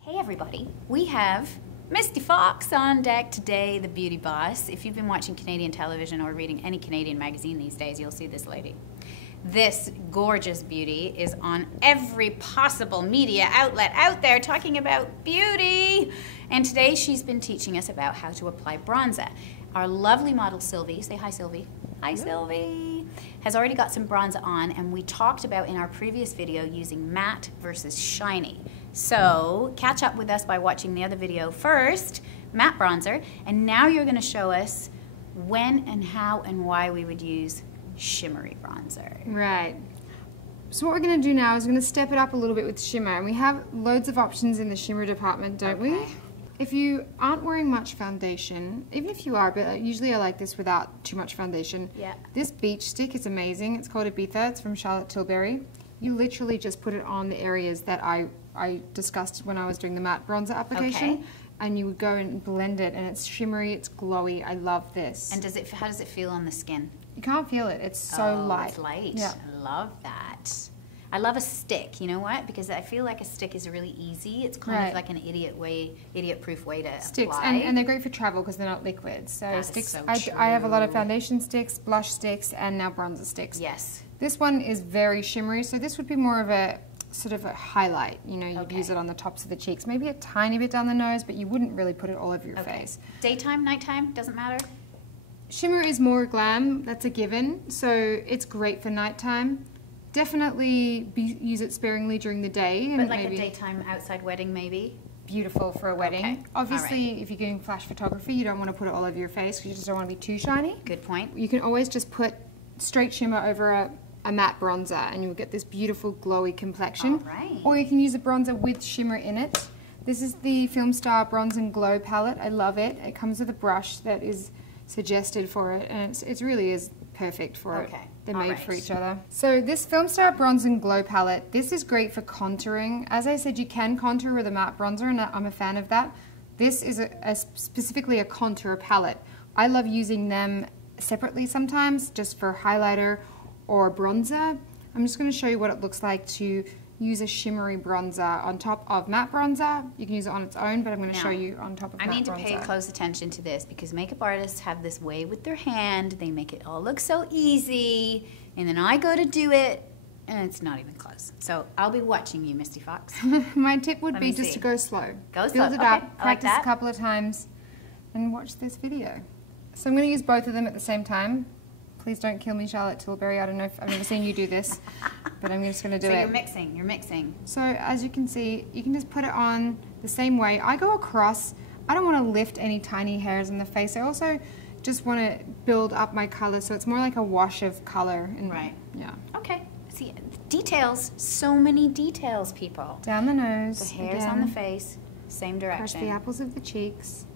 Hey everybody, we have Misty Fox on deck today, the beauty boss. If you've been watching Canadian television or reading any Canadian magazine these days, you'll see this lady. This gorgeous beauty is on every possible media outlet out there talking about beauty. And today she's been teaching us about how to apply bronzer. Our lovely model Sylvie, say hi Sylvie. Hi Sylvie. Has already got some bronzer on, and we talked about in our previous video using matte versus shiny. So catch up with us by watching the other video first, matte bronzer, and now you're going to show us when and how and why we would use shimmery bronzer. Right. So what we're going to do now is we're going to step it up a little bit with shimmer, and we have loads of options in the shimmer department, don't we? If you aren't wearing much foundation, even if you are, but usually I like this without too much foundation. Yeah. This beach stick is amazing. It's called Ibiza. It's from Charlotte Tilbury. You literally just put it on the areas that I discussed when I was doing the matte bronzer application. Okay. And you would go and blend it, and it's shimmery, it's glowy. I love this. And how does it feel on the skin? You can't feel it. It's so light. It's light. Yeah. I love that. I love a stick, you know what? Because I feel like a stick is really easy. It's kind of like an idiot-proof way to sticks, apply. and they're great for travel because they're not liquid. So That is sticks, so I have a lot of true. foundation sticks, blush sticks, and now bronzer sticks. Yes. This one is very shimmery, so this would be more of a sort of a highlight. You know, you'd Okay. use it on the tops of the cheeks, maybe a tiny bit down the nose, but you wouldn't really put it all over your face. Daytime, nighttime, doesn't matter? Shimmer is more glam, that's a given, so it's great for nighttime. Definitely use it sparingly during the day. And But like maybe a daytime outside wedding, maybe? beautiful for a wedding. Okay. Obviously, if you're doing flash photography, you don't want to put it all over your face because you just don't want to be too shiny. Good point. You can always just put straight shimmer over a matte bronzer and you'll get this beautiful glowy complexion. All right. Or you can use a bronzer with shimmer in it. This is the Filmstar Bronze and Glow palette. I love it. It comes with a brush that is suggested for it, and it really is perfect for it. They're made for each other. So this Filmstar Bronze and Glow palette, this is great for contouring. As I said, you can contour with a matte bronzer, and I'm a fan of that. This is specifically a contour palette. I love using them separately sometimes, just for highlighter or bronzer. I'm just going to show you what it looks like to use a shimmery bronzer on top of matte bronzer. You can use it on its own, but I'm going to show you on top of matte bronzer. I need to pay close attention to this because makeup artists have this way with their hand. They make it all look so easy, and then I go to do it, and it's not even close. So I'll be watching you, Misty Fox. My tip would be just to go slow. Go slow. Build it Okay, up, I like practice that. a couple of times, and watch this video. So I'm going to use both of them at the same time. Please don't kill me, Charlotte Tilbury. I don't know if I've never seen you do this, but I'm just going to do it. So you're mixing. So as you can see, you can just put it on the same way. I go across. I don't want to lift any tiny hairs in the face. I also just want to build up my color, so it's more like a wash of color. Right. Yeah. Okay. See, details. So many details, people. Down the nose. The hairs again. on the face, same Brush direction. the apples of the cheeks.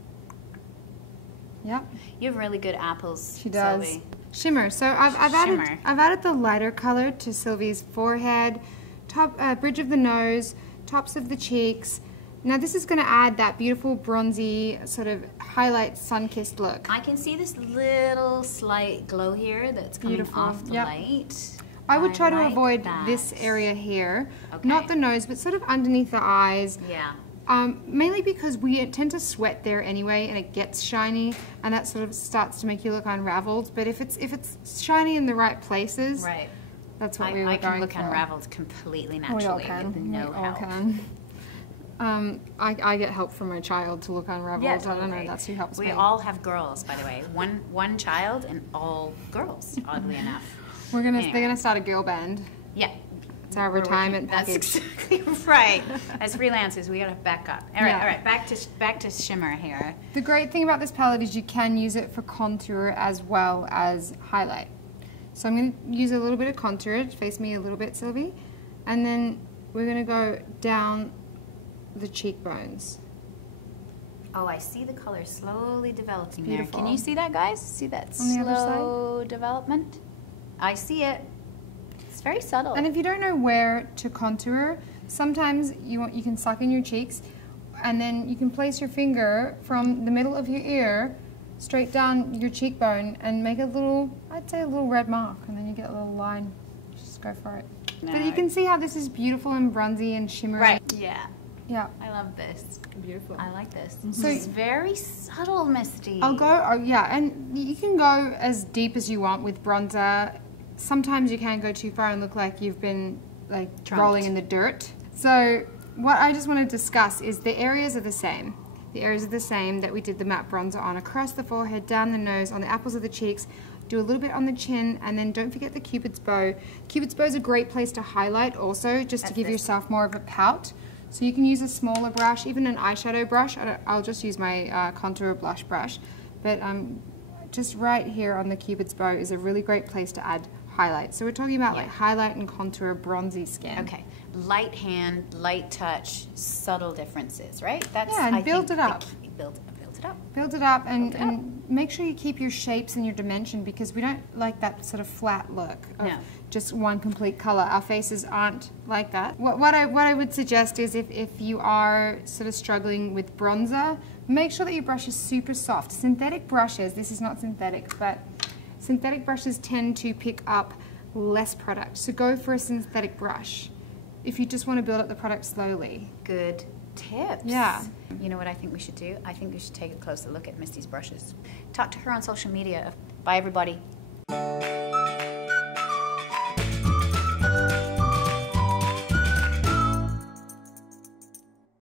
Yep. You have really good apples, She does. Sylvie. Shimmer. So I've added the lighter color to Sylvie's forehead, top bridge of the nose, tops of the cheeks. Now this is going to add that beautiful bronzy sort of highlight sun-kissed look. I can see this little slight glow here that's coming Beautiful. off the Yep. light. I would try to like avoid that. this area here, Okay. not the nose, but sort of underneath the eyes. Yeah. Mainly because we tend to sweat there anyway, and it gets shiny, and that sort of starts to make you look unraveled. But if it's shiny in the right places, Right. that's what we were I going can look for. unraveled completely We all naturally can. with no We all help. can. I get help from my child to look unraveled. Yeah, I don't know. totally. That's who helps me. We all have girls, by the way. One child and all girls, oddly enough. They're Anyway. gonna start a girl band. Yeah. It's our retirement package. That's exactly right. As freelancers, we gotta back up. All right, Yeah. all right. Back to shimmer here. The great thing about this palette is you can use it for contour as well as highlight. So I'm going to use a little bit of contour. Face me a little bit, Sylvie. And then we're going to go down the cheekbones. Oh, I see the color slowly developing beautiful. there. Can you see that, guys? See that On the other slow development? I see it. It's very subtle. And if you don't know where to contour, sometimes you can suck in your cheeks, and then you can place your finger from the middle of your ear straight down your cheekbone and make a little, I'd say a little red mark, and then you get a little line. Just go for it. No. But you can see how this is beautiful and bronzy and shimmery. Right. Yeah. Yeah. I love this. Beautiful. I like this. So it's very subtle, Misty. I'll go, oh yeah, and you can go as deep as you want with bronzer. Sometimes you can go too far and look like you've been like rolling in the dirt. So what I just want to discuss is the areas are the same. The areas are the same that we did the matte bronzer on, across the forehead, down the nose, on the apples of the cheeks. Do a little bit on the chin, and then don't forget the Cupid's bow. Cupid's bow is a great place to highlight also, just to give yourself more of a pout. So you can use a smaller brush, even an eyeshadow brush. I'll just use my contour blush brush. But just right here on the Cupid's bow is a really great place to add highlight. So we're talking about like highlight and contour bronzy skin. Okay. Light hand, light touch, subtle differences, right? That's, yeah, and I build it up. Build it up. Build it up and make sure you keep your shapes and your dimension, because we don't like that sort of flat look of just one complete color. Our faces aren't like that. What I would suggest is if you are sort of struggling with bronzer, make sure that your brush is super soft. Synthetic brushes, this is not synthetic, but synthetic brushes tend to pick up less product. So go for a synthetic brush if you just want to build up the product slowly. Good tips. Yeah. You know what I think we should do? I think we should take a closer look at Misty's brushes. Talk to her on social media. Bye, everybody.